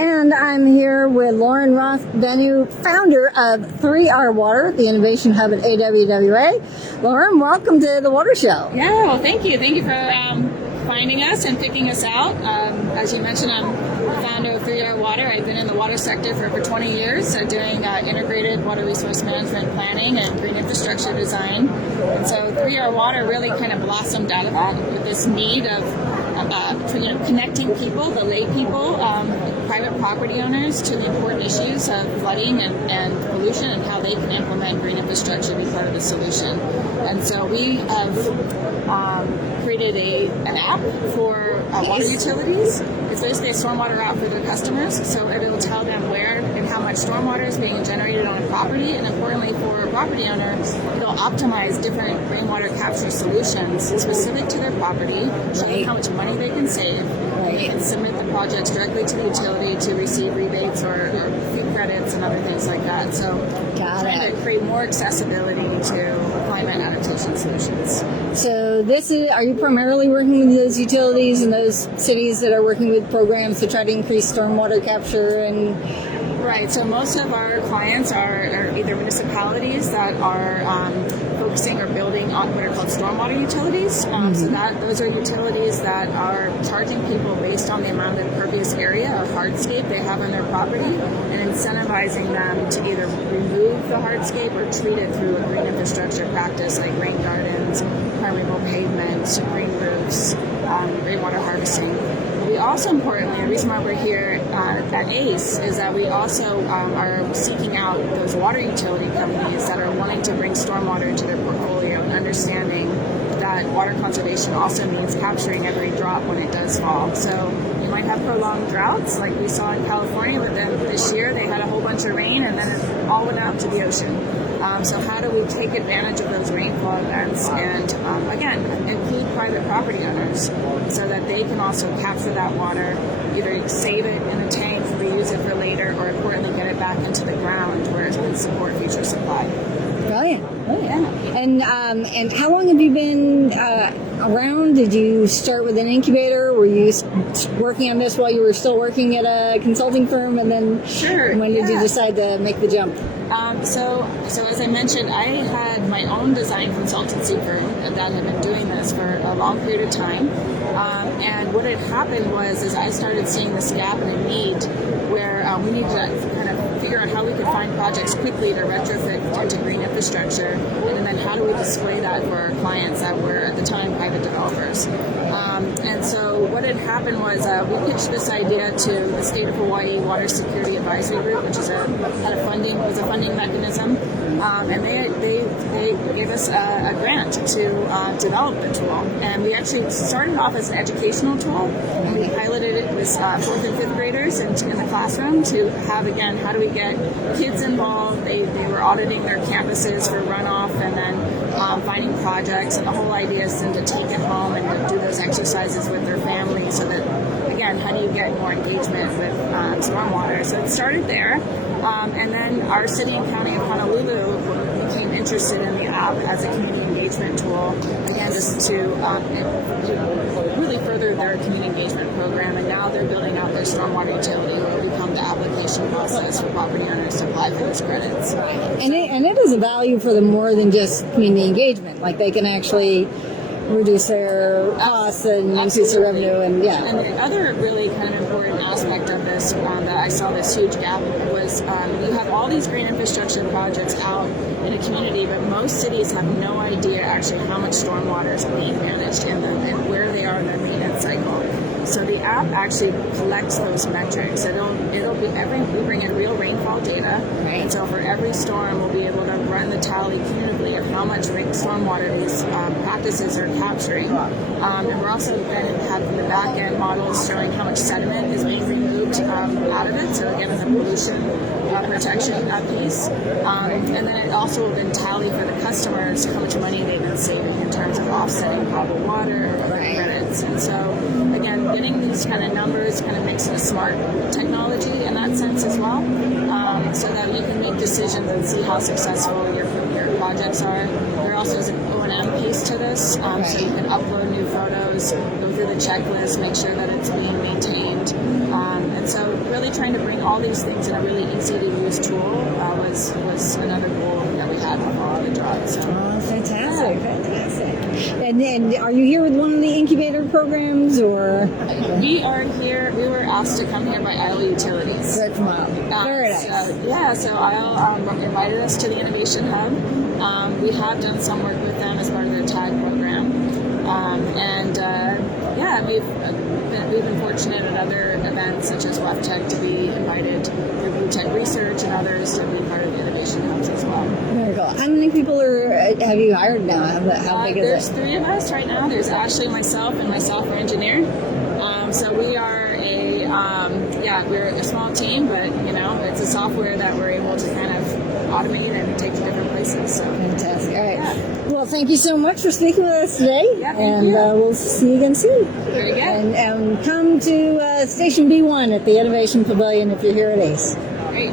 And I'm here with Lauren Roth, Venu, founder of 3R Water, the innovation hub at AWWA. Lauren, welcome to the Water Show. Yeah, well, thank you. Thank you for finding us and picking us out. As you mentioned, I'm the founder of 3R Water. I've been in the water sector for over 20 years, doing integrated water resource management planning and green infrastructure design. And so 3R Water really kind of blossomed out of that with this need of connecting people, the lay people, private property owners, to the important issues of flooding and pollution and how they can implement green infrastructure to be part of the solution. And so we have created an app for water utilities. It's basically a stormwater app for their customers, so it will tell them where and how much stormwater is being generated on a property, and importantly for a property owner, it'll optimize different rainwater capture solutions specific to their property, showing how much money they can save. They can submit the projects directly to the utility to receive rebates or fee credits and other things like that. So trying to create more accessibility to climate adaptation solutions. So are you primarily working with those utilities and those cities that are working with programs to try to increase stormwater capture and... Right, so most of our clients are either municipalities that are focusing or building on what are called stormwater utilities. So those are utilities that are charging people based on the amount of impervious area or hardscape they have on their property and incentivizing them to either remove the hardscape or treat it through a green infrastructure practice like rain gardens, permeable pavement, green roofs, rainwater harvesting. We also, importantly, the reason why we're here at ACE is that we also are seeking out those water utility companies that are wanting to bring stormwater into their portfolio and understanding that water conservation also means capturing every drop when it does fall. So you might have prolonged droughts like we saw in California, but then this year they had a whole bunch of rain and then it all went out to the ocean. So how do we take advantage of those rainfall events and, again, include private property owners so that they can also capture that water, either save it in a tank, reuse it for later, or importantly get it back into the ground where it can support future supply. Brilliant. And how long have you been around? Did you start with an incubator? Were you working on this while you were still working at a consulting firm? And then when did you decide to make the jump? So as I mentioned, I had my own design consultancy firm that had been doing this for a long period of time. And what had happened was I started seeing this gap and a need where we needed to kind of figure out how we could find projects quickly to retrofit into green infrastructure, and then how do we display that for our clients that were at the time private developers. And so what had happened was we pitched this idea to the State of Hawaii Water Security Advisory Group, which is a funding mechanism, and they gave us a grant to develop the tool. And we actually started off as an educational tool, and we piloted it with 4th and 5th graders in the classroom to have, again, how do we get kids involved? They were auditing their campuses for runoff and then finding projects, and the whole idea is then to take it home and to do those exercises with their family so that, again, how do you get more engagement with stormwater? So it started there, and then our city and county of Honolulu became interested in the app as a community engagement tool, again, just to really further their community engagement program, and now they're building out their stormwater utility where we become the application process for property owners to apply for those credits. And it is a value for them more than just community engagement. Like they can actually reduce their costs and increase their revenue. And the other really kind of important aspect of this that I saw this huge gap was you have all these green infrastructure projects out in a community, but most cities have no idea actually how much stormwater is being managed in them and where they are in their maintenance cycle. So the app actually collects those metrics. We bring in real rainfall data, and so for every storm we'll be able to run the tally cumulatively of how much stormwater these practices are capturing. And we're also going to have the back end models showing how much sediment is being removed out of it. So again, it's a pollution protection piece. And then it also will then tally for the customers how much money they've been saving in terms of offsetting bottled water or other credits. And so again, getting these kind of numbers kind of makes it a smart technology in that sense as well, so that you can make decisions and see how successful your projects are. There also is an O&M piece to this, so you can upload new photos, go through the checklist, make sure that it's being maintained, and so really trying to bring all these things in a really easy to use tool was another goal that we had with all the jobs. So. Oh, fantastic, fantastic. And are you here with one of the incubator programs, or? We are here. We were asked to come here by Iowa Utilities. Right from Iowa. Very nice. So Iowa invited us to the Innovation Hub. We have done some work with them as part of their TAG program. We've been fortunate at other events such as WEFTech to be invited for Blue Tech Research and others to be part of the Innovation Hubs as well. Very cool. How many people have you hired now? How big is There's it? 3 of us right now. There's Ashley, myself, and my software engineer. So we are we're a small team, but it's a software that we're able to kind of automate and take to different places. So Fantastic. All right. Yeah. Well, thank you so much for speaking with us today. Yeah, thank you. We'll see you again soon. Very good. And come to Station B1 at the Innovation Pavilion if you're here at ACE. Great.